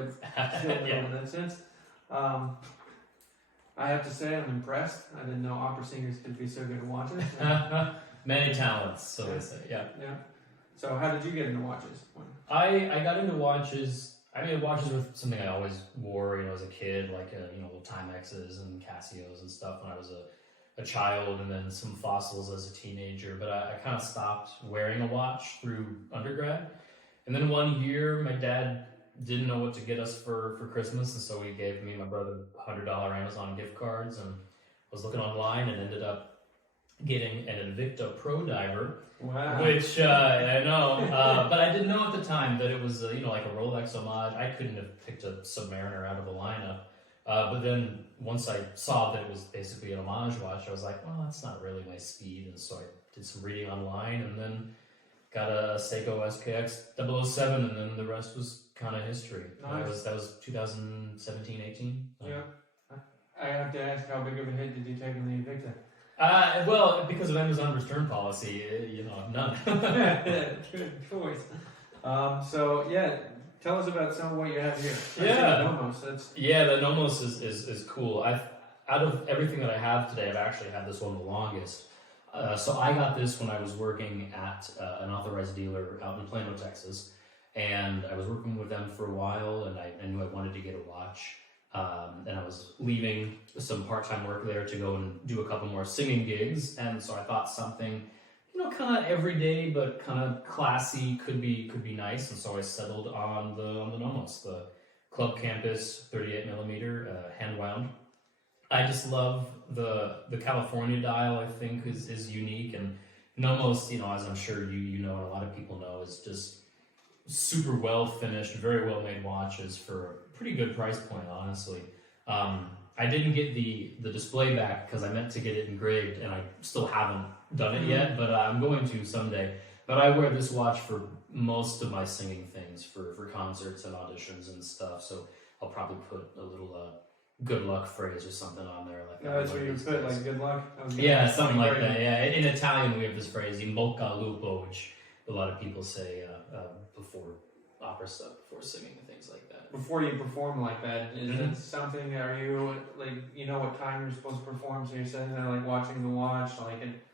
but still in that sense. I have to say I'm impressed. I didn't know opera singers could be so good at watches. Many talents, so they say. Yeah. Yeah. So how did you get into watches? I got into watches. I mean, watches were something I always wore, as a kid, like little Timexes and Casios and stuff when I was a child, and then some Fossils as a teenager. But I kind of stopped wearing a watch through undergrad, and then one year my dad didn't know what to get us for Christmas, and so he gave me and my brother $100 Amazon gift cards, and was looking online and ended up getting an Invicta Pro Diver. Wow. Which I know, but I didn't know at the time that it was like a Rolex homage. I couldn't have picked a Submariner out of a lineup. But then once I saw that it was basically an homage watch, I was like, well, that's not really my speed, and so I did some reading online, and then got a Seiko SKX 007, and then the rest was kind of history. Nice. That was 2017, 18. Yeah. I have to ask, how big of a hit did you take in the Invicta? Well, because of Amazon return policy, none. Good choice. So yeah, tell us about some of what you have here. Yeah, NOMOS. The NOMOS is cool. Out of everything that I have today, I've actually had this one the longest. So I got this when I was working at an authorized dealer out in Plano, Texas, and I was working with them for a while, and I knew I wanted to get a watch. And I was leaving some part-time work there to go and do a couple more singing gigs, and so I thought something, kind of everyday but kind of classy could be nice, and so I settled on the NOMOS, the Club Campus 38mm hand wound. I just love the California dial. I think is unique, and NOMOS, as I'm sure you know and a lot of people know, is just super well finished, very well made watches for a pretty good price point, honestly. I didn't get the display back because I meant to get it engraved, and I still haven't done it yet, but I'm going to someday. But I wear this watch for most of my singing things, for concerts and auditions and stuff, so I'll probably put a little good luck phrase or something on there. That's what you put, like good luck? Yeah, something like that, yeah. In Italian, we have this phrase, in bocca al lupo, which a lot of people say before opera stuff, before singing and things like that. Before you perform like that, is it something, are you, what time you're supposed to perform, so you're sitting there, watching the watch,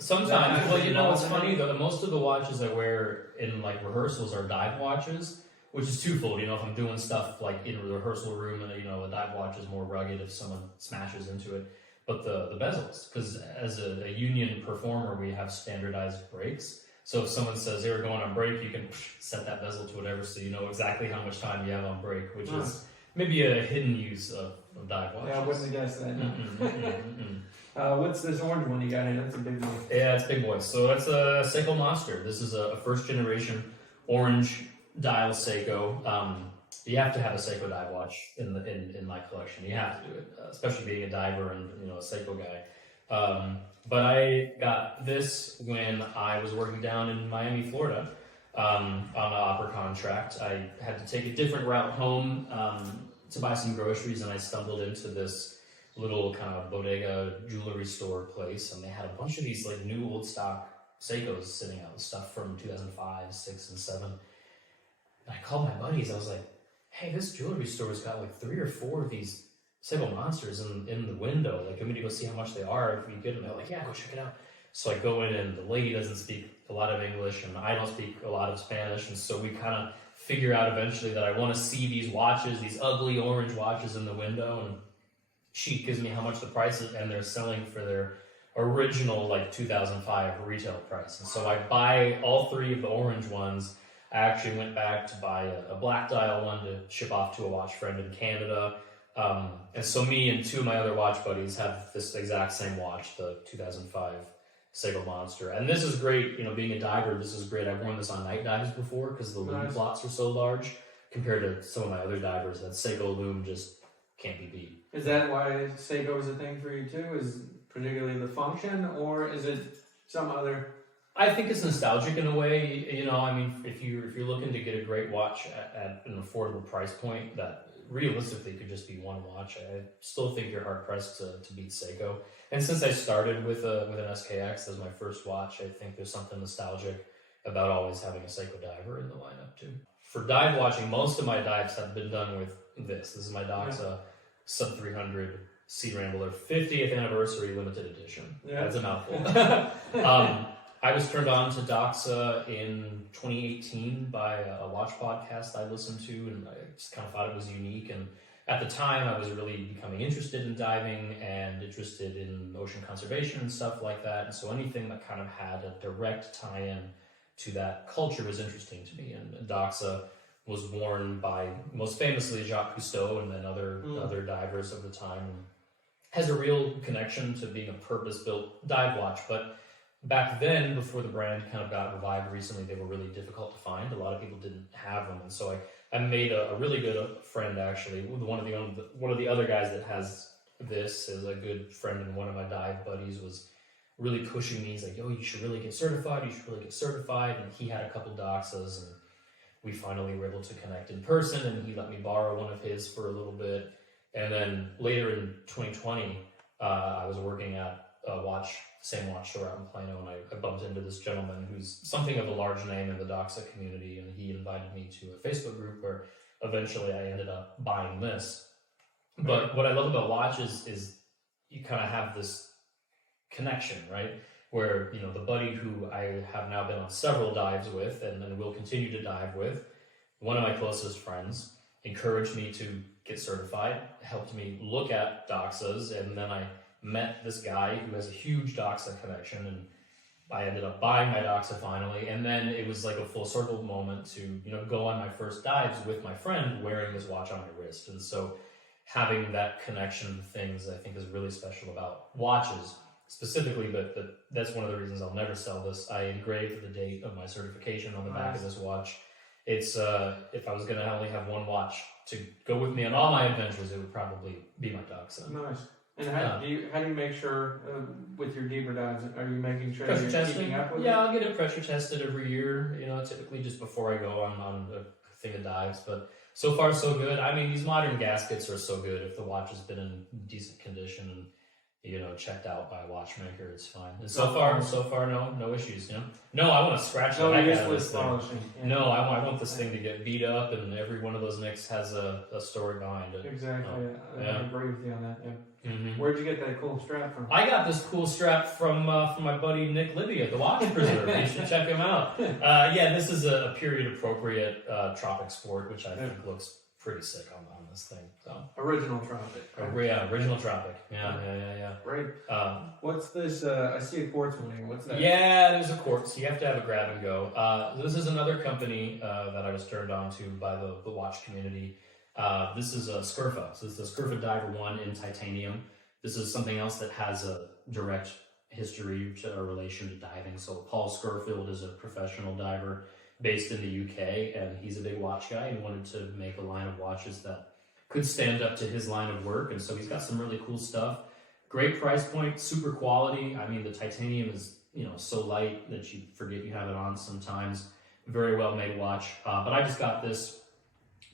Sometimes, well, it's funny, though, most of the watches I wear in, rehearsals are dive watches, which is twofold, if I'm doing stuff, in the rehearsal room, and, a dive watch is more rugged if someone smashes into it, but the bezels, because as a union performer, we have standardized breaks. So if someone says, hey, we're going on break, you can set that bezel to whatever, so you know exactly how much time you have on break, which is maybe a hidden use of dive watches. Yeah, I wouldn't have guessed that. What's this orange one you got here? That's a big boy. Yeah, it's big boy. So that's a Seiko Monster. This is a first generation orange dial Seiko. You have to have a Seiko dive watch in my collection. You have to do it, especially being a diver and a Seiko guy. But I got this when I was working down in Miami, Florida, on an opera contract. I had to take a different route home to buy some groceries, and I stumbled into this little kind of bodega jewelry store place, and they had a bunch of these new old stock Seikos sitting out with stuff from 2005, 6, and 7. And I called my buddies. I was like, hey, this jewelry store's got 3 or 4 of these Seiko Monsters in the window. I'm going to go see how much they are. If you get them, they're like, yeah, go check it out. So I go in, and the lady doesn't speak a lot of English, and I don't speak a lot of Spanish, and so we kind of figure out eventually that I want to see these watches, these ugly orange watches in the window, and she gives me how much the price is, and they're selling for their original 2005 retail price. And so I buy all 3 of the orange ones. I actually went back to buy a black dial one to ship off to a watch friend in Canada. And so me and 2 of my other watch buddies have this exact same watch, the 2005 Seiko Monster. And this is great, being a diver, this is great. I've worn this on night dives before because the loom plots are so large compared to some of my other divers. That Seiko loom just can't be beat. Is that why Seiko is a thing for you too? Is particularly the function, or is it some other? I think it's nostalgic in a way. If you're looking to get a great watch at an affordable price point that realistically could just be one watch, I still think you're hard pressed to beat Seiko. And since I started with an SKX as my first watch, I think there's something nostalgic about always having a Seiko diver in the lineup too. For dive watching, most of my dives have been done with this. This is my DOXA Sub 300 Sea Rambler 50th anniversary limited edition. Yeah. That's a mouthful. I was turned on to DOXA in 2018 by a watch podcast I listened to, and I just kind of thought it was unique. And at the time, I was really becoming interested in diving and interested in ocean conservation and stuff like that. And so anything that kind of had a direct tie-in to that culture was interesting to me. And DOXA was worn by, most famously, Jacques Cousteau and then other divers of the time. And has a real connection to being a purpose-built dive watch. But back then, before the brand kind of got revived recently, they were really difficult to find. A lot of people didn't have them. And so I made a really good friend, actually. One of the other guys that has this is a good friend, and one of my dive buddies was really pushing me. He's like, yo, you should really get certified. You should really get certified. And he had a couple DOXAs, and we finally were able to connect in person, and he let me borrow one of his for a little bit. And then later in 2020, I was working at a same watch store out in Plano, and I bumped into this gentleman who's something of a large name in the DOXA community, and he invited me to a Facebook group where eventually I ended up buying this. But what I love about watches is you kind of have this connection, right? Where, you know, the buddy who I have now been on several dives with and will continue to dive with, one of my closest friends, encouraged me to get certified, helped me look at DOXAs, and then I met this guy who has a huge DOXA connection, and I ended up buying my DOXA finally. And then it was like a full circle moment to, you know, go on my first dives with my friend wearing this watch on my wrist. And so having that connection to things, I think, is really special about watches specifically, but that's one of the reasons I'll never sell this. I engraved the date of my certification on the back of this watch. It's if I was going to only have one watch to go with me on all my adventures, it would probably be my DOXA. Nice. And how do you make sure with your deeper dives? Are you making sure Pressure you're testing? keeping up with it? Yeah, I'll get it pressure tested every year. You know, typically just before I go on a thing of dives. But so far, so good. I mean, these modern gaskets are so good. If the watch has been in decent condition and, you know, checked out by a watchmaker, it's fine. And so far, no issues. You know, no, I want to scratch the heck out of this thing. Yeah. No, I want this thing to get beat up, and every one of those nicks has a story behind it. Exactly. I agree with you on that. Yeah. Mm-hmm. Where'd you get that cool strap from? I got this cool strap from my buddy Nik Libby at the Watch Preserve. You should check him out. Yeah, this is a period appropriate tropic sport, which I think looks pretty sick on this thing. So Original tropic. yeah, original tropic. Yeah. Great. What's this? I see a quartz one here. What's that? Yeah, there's a quartz. You have to have a grab and go. This is another company that I was turned on to by the watch community. This is a Scurfa. So this is the Scurfa Diver 1 in titanium. This is something else that has a direct history to a relation to diving. So Paul Scurfield is a professional diver based in the UK, and he's a big watch guy. He wanted to make a line of watches that could stand up to his line of work, and so he's got some really cool stuff. Great price point, super quality. I mean, the titanium is, you know, so light that you forget you have it on sometimes. Very well made watch. But I just got this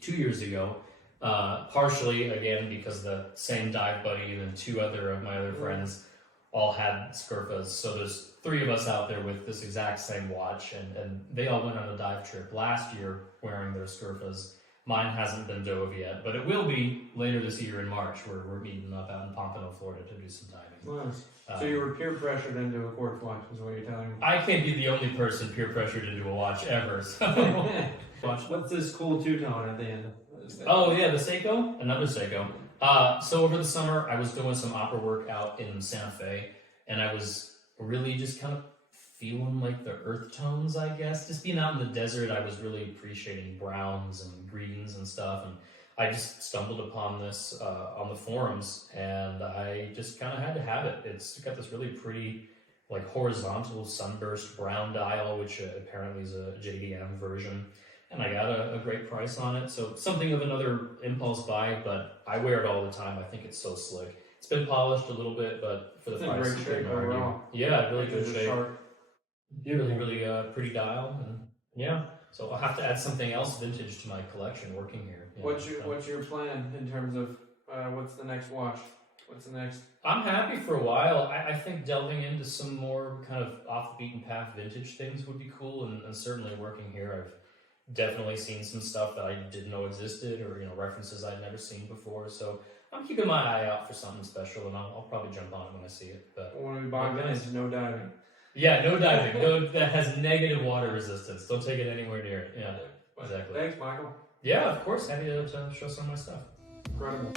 2 years ago. Partially, again, because the same dive buddy and then two other of my other friends all had Scurfas. So there's three of us out there with this exact same watch, and they all went on a dive trip last year wearing their Scurfas. Mine hasn't been dove yet, but it will be later this year in March, where we're meeting up out in Pompano, Florida to do some diving. Nice. So you were peer pressured into a quartz watch, is what you're telling me? I can't be the only person peer pressured into a watch ever. So. What's this cool two-tone at the end? Oh yeah, the Seiko, another Seiko. So over the summer, I was doing some opera work out in Santa Fe, and I was really just kind of feeling like the earth tones, I guess. Just being out in the desert, I was really appreciating browns and greens and stuff, and I just stumbled upon this on the forums, and I just kind of had to have it. It's got this really pretty, like, horizontal sunburst brown dial, which apparently is a JDM version. And I got a great price on it. So something of another impulse buy, but I wear it all the time. I think it's so slick. It's been polished a little bit, but for the price, it's in great shape overall. Yeah, really good shape. Beautiful. Really pretty dial. And yeah, so I'll have to add something else vintage to my collection working here. Yeah, What's your plan in terms of what's the next watch? What's the next? I'm happy for a while. I think delving into some more kind of off the beaten path vintage things would be cool, and certainly working here, I've definitely seen some stuff that I didn't know existed, or references I'd never seen before. So I'm keeping my eye out for something special, and I'll probably jump on it when I see it. But when we buy vintage, no diving. Yeah, no diving. No, that has negative water resistance. Don't take it anywhere near it. Yeah, exactly. Thanks, Michael. Yeah, of course. Happy to show some of my stuff. Incredible.